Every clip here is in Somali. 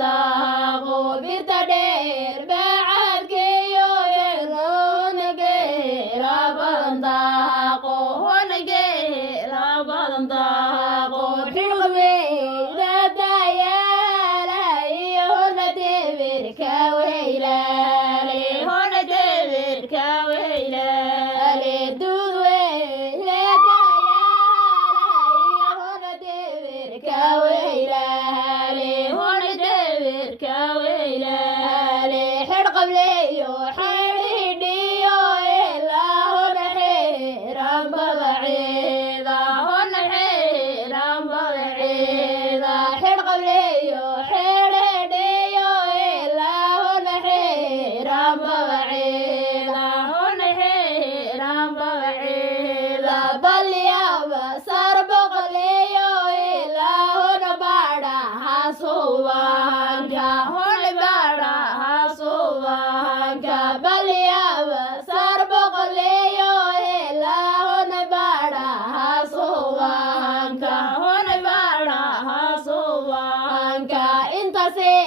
daaqo birta dheer bacaadkeeyo yeeroona geela badan daaqo hoona geela badan daaqo xilqabeyda dayaala iyo hoona deberka weylaale hoona deberka weylaale duudweyla dayaala iyo hoona deberka weylaale hoona deberka weylaale xidhqableeyo xidhiidhiyo ilaa hoona xeeran badaceeda hoona xeeran badaceeda xidhqableeyo xidhiidhiyo ilaa hoona xeeran badaceeda hoona xeeran badaceeda balyaba sar boqoleeyo ilaa hoona baadha hasubanka hoona baadha hasubanka balyaba sar boqoleeyo ilaa hoona baadha hasubanka hoona baadha hasubanka intaasay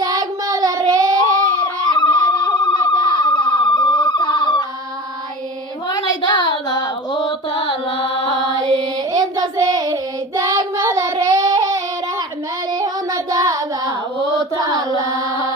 degmada reer axmeda hunadaada u talaaye intaasay degmada reer axmedi hunadaada u talaaye